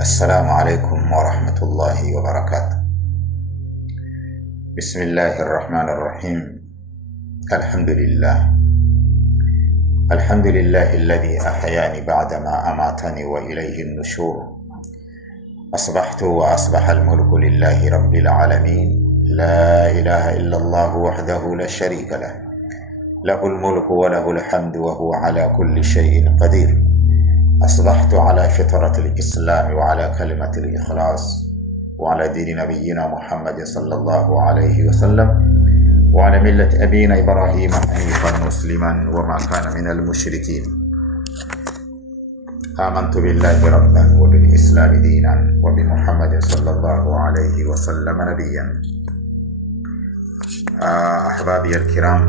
السلام عليكم ورحمة الله وبركاته. بسم الله الرحمن الرحيم. الحمد لله الذي أحياني بعدما أماتني وإليه النشور. أصبحت وأصبح الملك لله رب العالمين، لا إله إلا الله وحده لا شريك له، له الملك وله الحمد وهو على كل شيء قدير. أصبحت على فطرة الإسلام وعلى كلمة الإخلاص وعلى دين نبينا محمد صلى الله عليه وسلم وعلى ملة أبينا إبراهيم حنيفا مسلما وما كان من المشركين. آمنت بالله ربا وبالإسلام دينا وبمحمد صلى الله عليه وسلم نبيا. أحبابي الكرام،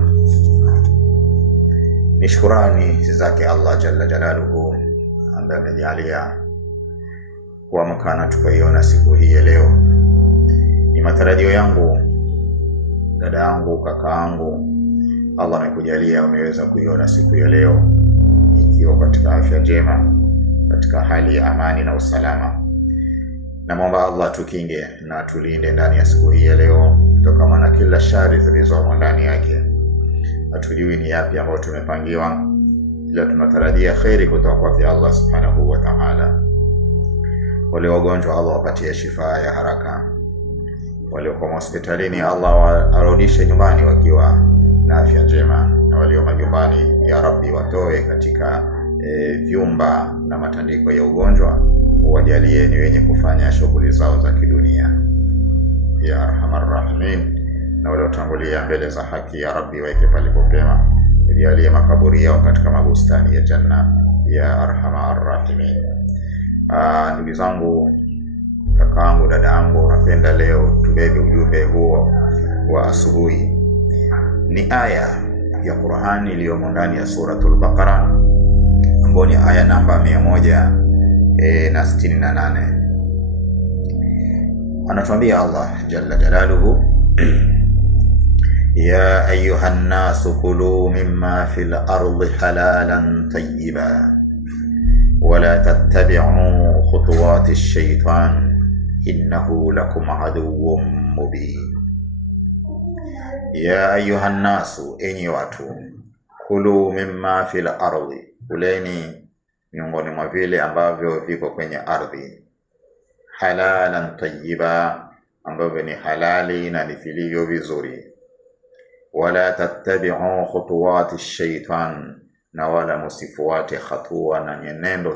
نشكراني zake Allah jalla jalaluhu ambaye amejalia kuamka na tukaiona siku hii ya leo. Ni matarajio yangu, dada yangu, kaka yangu, Allah amekujalia umeweza kuiona siku ya leo ikiwa katika afya njema, katika hali ya amani na usalama. Naomba Allah tukinge na tulinde ndani ya siku hii ya leo kutokana na kila shari zilizomo ndani yake. Hatujui ni yapi ambayo tumepangiwa, ila tunatarajia khairi kutoka kwa Allah subhanahu wa ta'ala. Wale wagonjwa Allah wapatie shifa ya haraka, wale kwa hospitalini Allah arudishe nyumbani wakiwa na afya njema, na walio majumbani ya Rabbi watoe katika vyumba na matandiko ya ugonjwa, wajalie ni wenye kufanya shughuli zao za kidunia ya Arhamar Rahimin, na wale watangulia mbele za haki ya Rabbi waeke palipopema, jalie makaburi yao katika mabustani ya janna ya Arhamar Rahimin. Ndugu zangu, kakaangu, dadaangu, napenda leo tubebe ujumbe huo wa asubuhi. Ni aya ya Qur'ani iliyomo ndani ya suratul Baqara, ambayo ni aya namba 168. Anatuambia Allah jalla jalaluhu, ya ayuhan nasu kulu mimma fil ardi halalan tayyiban wala tattabi'u khutuwati ash-shaytan innahu lakum aduwwun mubin. Ya ayuhan nasu, enyi watu, kulu mimma fil ardi, kuleni miongoni mwa vile ambavyo viko kwenye ardhi, halalan tayyiba, ambavyo ni halali na ni vilivyo vizuri, wala tattabi'u khutuwati ash-shaytan, na wala msifuate hatua na nyenendo